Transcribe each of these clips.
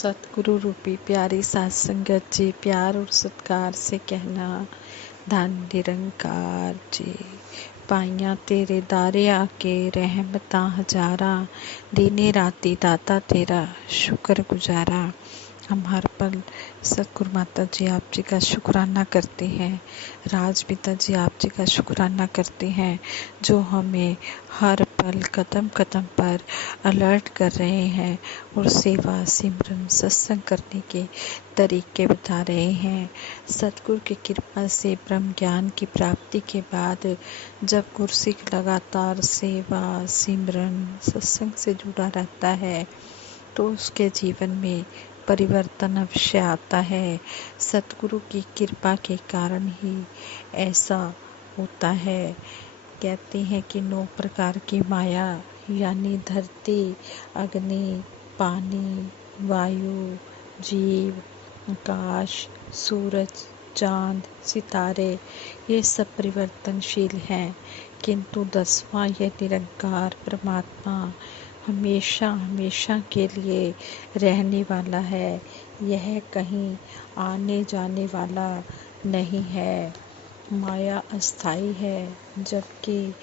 सतगुरु रूपी प्यारी सात संगत जी, प्यार और सत्कार से कहना, धन निरंकार जी। पाइयां तेरे दारे आके रहमतां हजारा, दिने राती दाता तेरा शुक्र गुजारा। हम हर पल सतगुरु माता जी आप जी का शुक्राना करते हैं, राज पिता जी आप जी का शुक्राना करते हैं, जो हमें हर पल कदम कदम पर अलर्ट कर रहे हैं और सेवा सिमरन सत्संग करने के तरीके बता रहे हैं। सतगुरु की कृपा से ब्रह्म ज्ञान की प्राप्ति के बाद जब गुरसिख लगातार सेवा सिमरन सत्संग से जुड़ा रहता है तो उसके जीवन में परिवर्तन अवश्य आता है। सतगुरु की कृपा के कारण ही ऐसा होता है। कहते हैं कि 9 प्रकार की माया यानी धरती, अग्नि, पानी, वायु, जीव, आकाश, सूरज, चांद, सितारे, ये सब परिवर्तनशील हैं, किंतु 10वां यह निरंकार परमात्मा हमेशा हमेशा के लिए रहने वाला है। यह कहीं आने जाने वाला नहीं है। माया अस्थाई है जबकि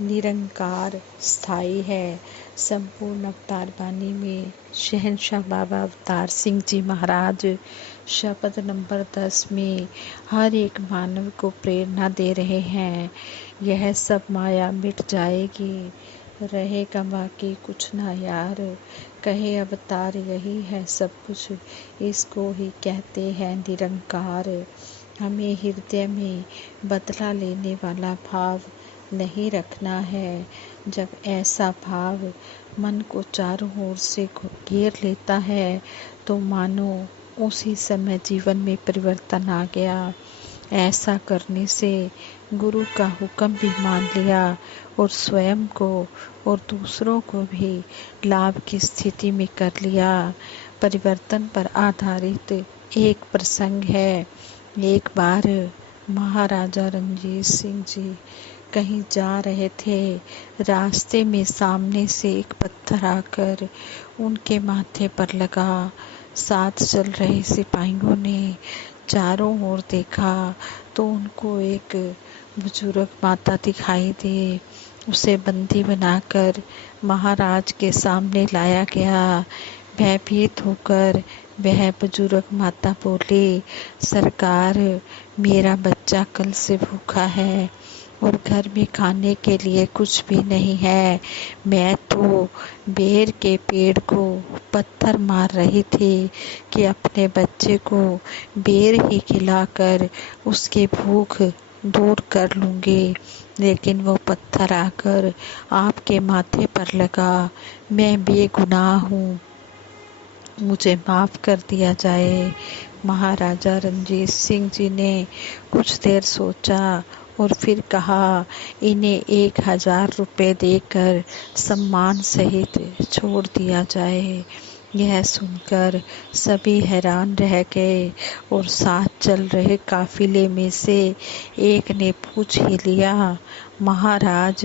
निरंकार स्थाई है। संपूर्ण अवतार बानी में शहंशाह बाबा अवतार सिंह जी महाराज शब्द नंबर 10 में हर एक मानव को प्रेरणा दे रहे हैं। यह सब माया मिट जाएगी, रहेगा बाकी कुछ ना यार। कहे अवतार यही है सब कुछ, इसको ही कहते हैं निरंकार। हमें हृदय में बदला लेने वाला भाव नहीं रखना है। जब ऐसा भाव मन को चारों ओर से घेर लेता है तो मानो उसी समय जीवन में परिवर्तन आ गया। ऐसा करने से गुरु का हुक्म भी मान लिया और स्वयं को और दूसरों को भी लाभ की स्थिति में कर लिया। परिवर्तन पर आधारित एक प्रसंग है। एक बार महाराजा रणजीत सिंह जी कहीं जा रहे थे। रास्ते में सामने से एक पत्थर आकर उनके माथे पर लगा। साथ चल रहे सिपाहियों ने चारों ओर देखा तो उनको एक बुजुर्ग माता दिखाई दी। उसे बंदी बनाकर महाराज के सामने लाया गया। भयभीत होकर वह बुजुर्ग माता बोली, सरकार, मेरा बच्चा कल से भूखा है और घर में खाने के लिए कुछ भी नहीं है। मैं तो बेर के पेड़ को पत्थर मार रही थी कि अपने बच्चे को बेर ही खिलाकर उसकी भूख दूर कर लूँगी, लेकिन वो पत्थर आकर आपके माथे पर लगा। मैं बेगुनाह हूँ, मुझे माफ़ कर दिया जाए। महाराजा रणजीत सिंह जी ने कुछ देर सोचा और फिर कहा, इन्हें 1000 रुपये देकर सम्मान सहित छोड़ दिया जाए। यह सुनकर सभी हैरान रह गए और साथ चल रहे काफिले में से एक ने पूछ ही लिया, महाराज,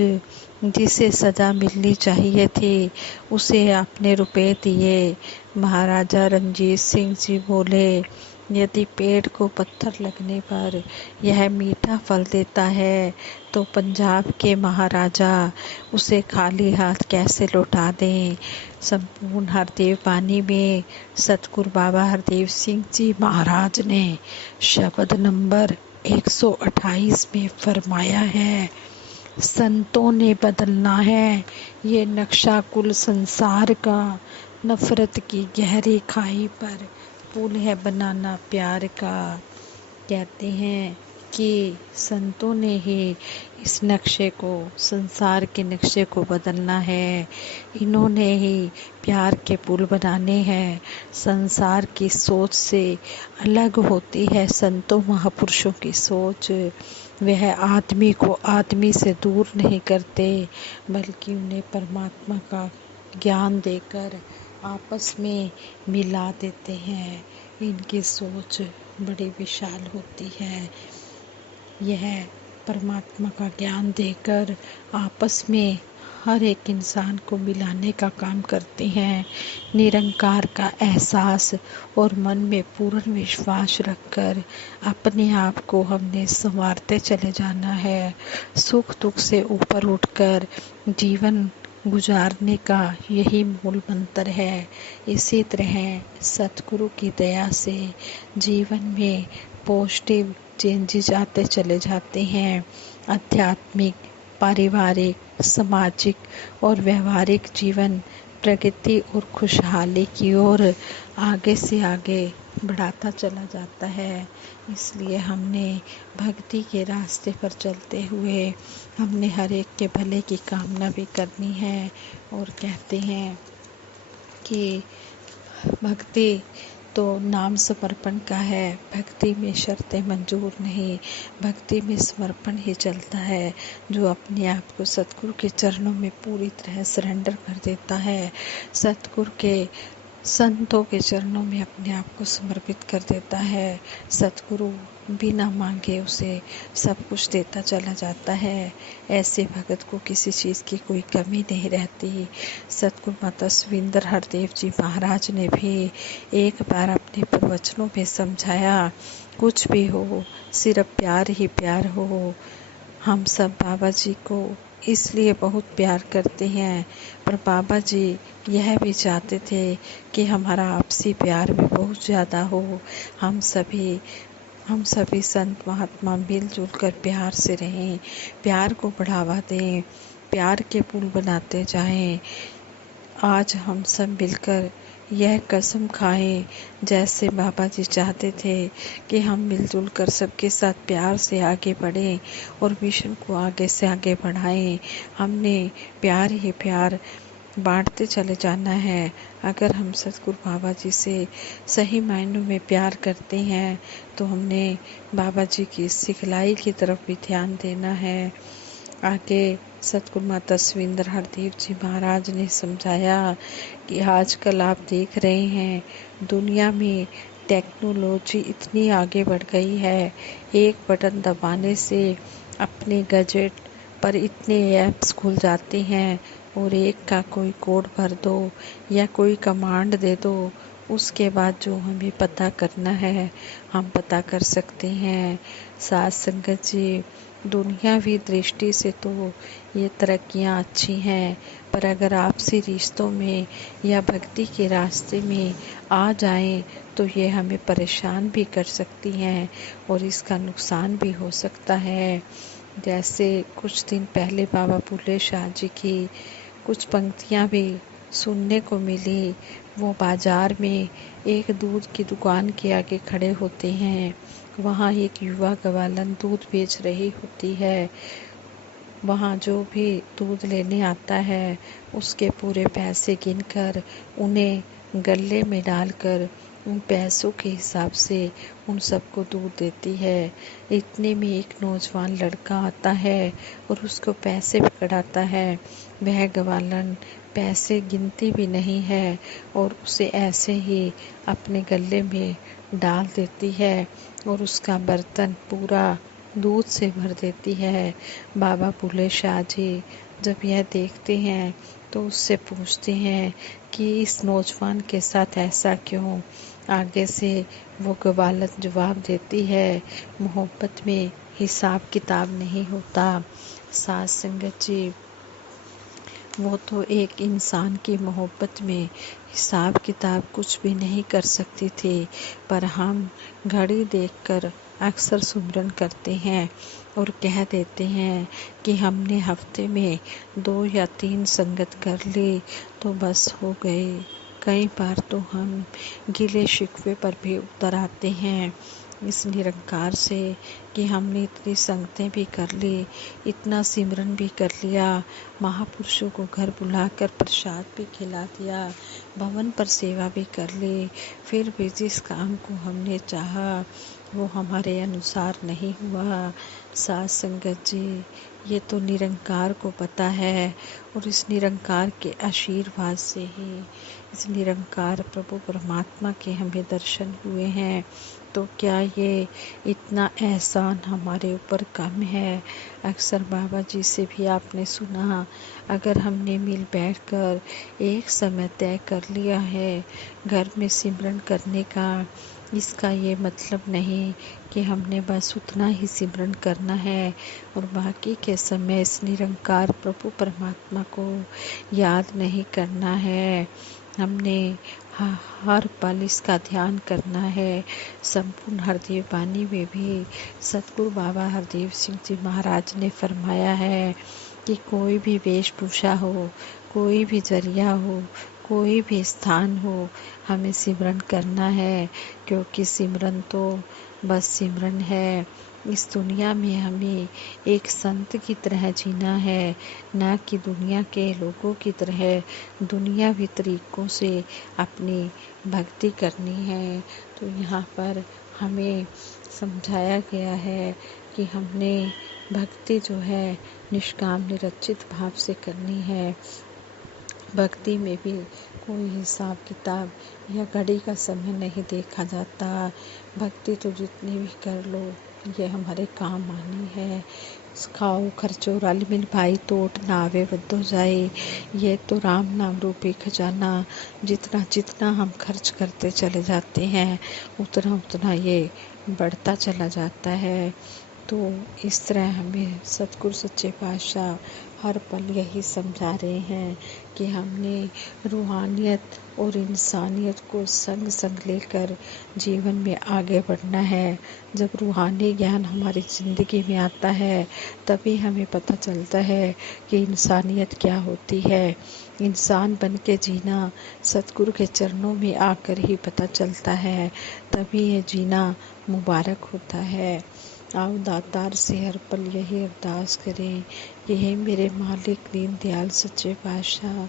जिसे सजा मिलनी चाहिए थी उसे आपने रुपए दिए। महाराजा रणजीत सिंह जी बोले, यदि पेड़ को पत्थर लगने पर यह मीठा फल देता है तो पंजाब के महाराजा उसे खाली हाथ कैसे लौटा दें। संपूर्ण हरदेव बानी में सतगुरु बाबा हरदेव सिंह जी महाराज ने शब्द नंबर 128 में फरमाया है, संतों ने बदलना है ये नक्शा कुल संसार का, नफरत की गहरी खाई पर पुल है बनाना प्यार का। कहते हैं कि संतों ने ही इस नक्शे को, संसार के नक्शे को बदलना है। इन्होंने ही प्यार के पुल बनाने हैं। संसार की सोच से अलग होती है संतों महापुरुषों की सोच। वह आदमी को आदमी से दूर नहीं करते, बल्कि उन्हें परमात्मा का ज्ञान देकर आपस में मिला देते हैं। इनकी सोच बड़ी विशाल होती है। यह परमात्मा का ज्ञान देकर आपस में हर एक इंसान को मिलाने का काम करती हैं। निरंकार का एहसास और मन में पूर्ण विश्वास रखकर अपने आप को हमने संवारते चले जाना है। सुख दुख से ऊपर उठकर जीवन गुजारने का यही मूल मंत्र है। इसी तरह सतगुरु की दया से जीवन में पॉजिटिव चेंजेस आते चले जाते हैं। आध्यात्मिक, पारिवारिक, सामाजिक और व्यवहारिक जीवन प्रगति और खुशहाली की ओर आगे से आगे बढ़ाता चला जाता है। इसलिए हमने भक्ति के रास्ते पर चलते हुए हमने हर एक के भले की कामना भी करनी है। और कहते हैं कि भक्ति तो नाम समर्पण का है, भक्ति में शर्तें मंजूर नहीं, भक्ति में समर्पण ही चलता है। जो अपने आप को सतगुरु के चरणों में पूरी तरह सरेंडर कर देता है, सतगुरु के संतों के चरणों में अपने आप को समर्पित कर देता है, सतगुरु बिना मांगे उसे सब कुछ देता चला जाता है। ऐसे भगत को किसी चीज़ की कोई कमी नहीं रहती। सतगुरु माता सुविंदर हरदेव जी महाराज ने भी एक बार अपने प्रवचनों में समझाया, कुछ भी हो सिर्फ प्यार ही प्यार हो। हम सब बाबा जी को इसलिए बहुत प्यार करते हैं, पर बाबा जी यह भी चाहते थे कि हमारा आपसी प्यार भी बहुत ज़्यादा हो। हम सभी संत महात्मा मिलजुल कर प्यार से रहें, प्यार को बढ़ावा दें, प्यार के पुल बनाते जाएं। आज हम सब मिलकर यह कसम खाएं, जैसे बाबा जी चाहते थे कि हम मिलजुल कर सबके साथ प्यार से आगे बढ़ें और मिशन को आगे से आगे बढ़ाएं। हमने प्यार ही प्यार बांटते चले जाना है। अगर हम सतगुरु बाबा जी से सही मायनों में प्यार करते हैं तो हमने बाबा जी की सिखलाई की तरफ भी ध्यान देना है। आगे सतगुरु माता सुविंदर हरदेव जी महाराज ने समझाया कि आजकल आप देख रहे हैं दुनिया में टेक्नोलॉजी इतनी आगे बढ़ गई है, एक बटन दबाने से अपने गैजेट पर इतने ऐप्स खुल जाते हैं और एक का कोई कोड भर दो या कोई कमांड दे दो, उसके बाद जो हमें पता करना है हम पता कर सकते हैं। साथ संगत जी, दुनियावी दृष्टि से तो ये तरक्कियाँ अच्छी हैं, पर अगर आपसी रिश्तों में या भक्ति के रास्ते में आ जाएं तो ये हमें परेशान भी कर सकती हैं और इसका नुकसान भी हो सकता है। जैसे कुछ दिन पहले बाबा बुल्ले शाह जी की कुछ पंक्तियाँ भी सुनने को मिली। वो बाजार में एक दूध की दुकान के आगे खड़े होते हैं। वहाँ एक युवा ग्वालन दूध बेच रही होती है। वहाँ जो भी दूध लेने आता है उसके पूरे पैसे गिनकर उन्हें गल्ले में डालकर उन पैसों के हिसाब से उन सबको दूध देती है। इतने में एक नौजवान लड़का आता है और उसको पैसे पकड़ाता है। वह ग्वालन पैसे गिनती भी नहीं है और उसे ऐसे ही अपने गले में डाल देती है और उसका बर्तन पूरा दूध से भर देती है। बाबा बुल्ले शाह जी जब यह देखते हैं तो उससे पूछते हैं कि इस नौजवान के साथ ऐसा क्यों। आगे से वो ग्वालन जवाब देती है, मोहब्बत में हिसाब किताब नहीं होता। साथ संगत जी, वो तो एक इंसान की मोहब्बत में हिसाब किताब कुछ भी नहीं कर सकती थी, पर हम घड़ी देखकर अक्सर सुमिरन करते हैं और कह देते हैं कि हमने हफ्ते में 2 या 3 संगत कर ली तो बस हो गई। कई बार तो हम गिले शिकवे पर भी उतर आते हैं इस निरंकार से कि हमने इतनी संगतें भी कर ली, इतना सिमरन भी कर लिया, महापुरुषों को घर बुलाकर प्रसाद भी खिला दिया, भवन पर सेवा भी कर ली, फिर भी जिस काम को हमने चाहा वो हमारे अनुसार नहीं हुआ। साथ संगत जी, ये तो निरंकार को पता है, और इस निरंकार के आशीर्वाद से ही इस निरंकार प्रभु परमात्मा के हमें दर्शन हुए हैं। तो क्या ये इतना एहसान हमारे ऊपर कम है? अक्सर बाबा जी से भी आपने सुना, अगर हमने मिल बैठकर एक समय तय कर लिया है घर में सिमरन करने का, इसका ये मतलब नहीं कि हमने बस उतना ही सिमरन करना है और बाकी के समय इस निरंकार प्रभु परमात्मा को याद नहीं करना है। हमने हर पल इसका ध्यान करना है। संपूर्ण हरदेव वाणी में भी सतगुरु बाबा हरदेव सिंह जी महाराज ने फरमाया है कि कोई भी वेशभूषा हो, कोई भी जरिया हो, कोई भी स्थान हो, हमें सिमरन करना है, क्योंकि सिमरन तो बस सिमरन है। इस दुनिया में हमें एक संत की तरह जीना है, ना कि दुनिया के लोगों की तरह दुनियावी तरीकों से अपनी भक्ति करनी है। तो यहाँ पर हमें समझाया गया है कि हमने भक्ति जो है निष्काम निरचित भाव से करनी है। भक्ति में भी कोई हिसाब किताब या घड़ी का समय नहीं देखा जाता। भक्ति तो जितनी भी कर लो ये हमारे काम आनी है। खाओ खर्चो रल मिल भाई, तोट ना आवे बद्धो जाए। ये तो राम नाम रूपी खजाना, जितना जितना हम खर्च करते चले जाते हैं उतना उतना ये बढ़ता चला जाता है। तो इस तरह हमें सतगुरु सच्चे पातशाह हर पल यही समझा रहे हैं कि हमने रूहानियत और इंसानियत को संग संग लेकर जीवन में आगे बढ़ना है। जब रूहानी ज्ञान हमारी ज़िंदगी में आता है तभी हमें पता चलता है कि इंसानियत क्या होती है। इंसान बन के जीना सतगुरु के चरणों में आकर ही पता चलता है, तभी ये जीना मुबारक होता है। आओ दातार से हर पल यही अरदास करें कि हे मेरे मालिक दीन दयाल सच्चे पातशाह,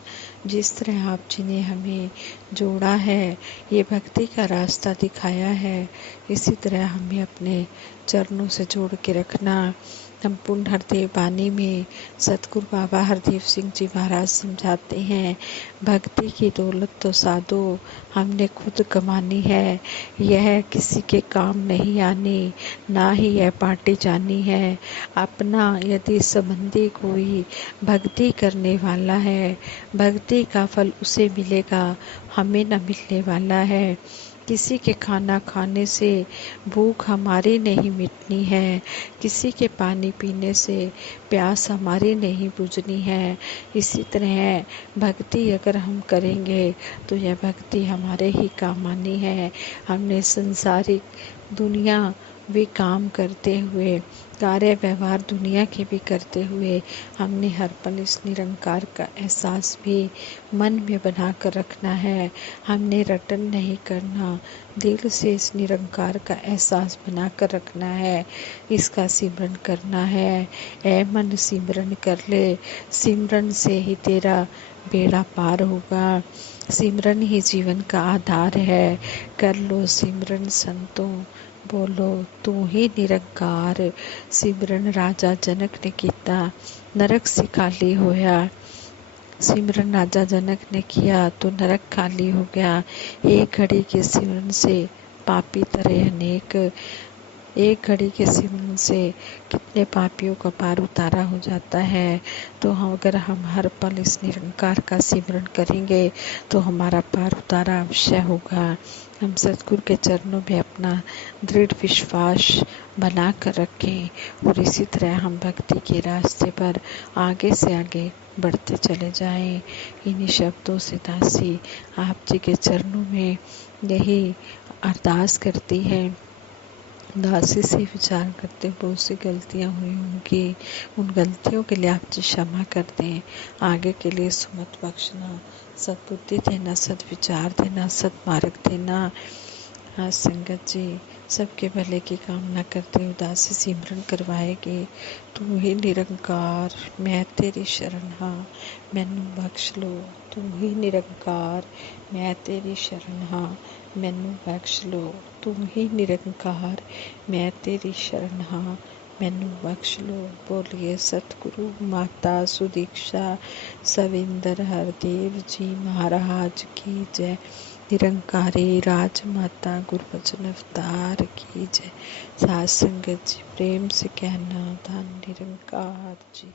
जिस तरह आप जी ने हमें जोड़ा है, ये भक्ति का रास्ता दिखाया है, इसी तरह हमें अपने चरणों से जोड़ के रखना। संपूर्ण हरदेव वाणी में सतगुरु बाबा हरदेव सिंह जी महाराज समझाते हैं, भक्ति की दौलत तो साधो हमने खुद कमानी है, यह किसी के काम नहीं आनी, ना ही यह बांटी जानी है। अपना यदि संबंधी कोई भक्ति करने वाला है, भक्ति का फल उसे मिलेगा, हमें न मिलने वाला है। किसी के खाना खाने से भूख हमारी नहीं मिटनी है, किसी के पानी पीने से प्यास हमारी नहीं बुझनी है। इसी तरह भक्ति अगर हम करेंगे तो यह भक्ति हमारे ही काम आनी है। हमने संसारिक दुनिया भी काम करते हुए, कार्य व्यवहार दुनिया के भी करते हुए, हमने हर पल इस निरंकार का एहसास भी मन में बना कर रखना है। हमने रटन नहीं करना, दिल से इस निरंकार का एहसास बना कर रखना है, इसका सिमरन करना है। ऐ मन सिमरन कर ले, सिमरन से ही तेरा बेड़ा पार होगा। सिमरन ही जीवन का आधार है, कर लो सिमरन संतों, बोलो तू ही निरंकार। सिमरन राजा जनक ने किया, नरक से खाली होया। सिमरन राजा जनक ने किया तो नरक खाली हो गया। एक घड़ी के सिमरन से पापी तरे अनेक, एक घड़ी के सिमरन से कितने पापियों का पार उतारा हो जाता है। तो अगर हम हर पल इस निरंकार का सिमरन करेंगे तो हमारा पार उतारा अवश्य होगा। हम सतगुरु के चरणों में अपना दृढ़ विश्वास बना कर रखें और इसी तरह हम भक्ति के रास्ते पर आगे से आगे बढ़ते चले जाएं। इन्हीं शब्दों से दासी आप जी के चरणों में यही अरदास करती है। दासी से विचार करते बहुत सी गलतियाँ हुई होंगी, उन गलतियों के लिए आप जी क्षमा कर दें। आगे के लिए सुमत बख्शना, सद्बुद्धि देना, सद्विचार देना, सद्मार्ग देना। हाँ संगत जी, सबके भले की कामना करते उदासी सिमरन करवाएगी। तू ही निरंकार मैं तेरी शरण हाँ, मैनू बख्श लो। तू ही निरंकार मैं तेरी शरण हाँ, मैनू बख्श लो। तू ही निरंकार मैं तेरी शरण हाँ, मैनू बख्श लो। बोलिए सतगुरु माता सुदीक्षा सविंदर हरदेव जी महाराज की जय। निरंकारी राज माता गुरबचन अवतार की जय। साध संगत जी प्रेम से कहना धन निरंकार जी।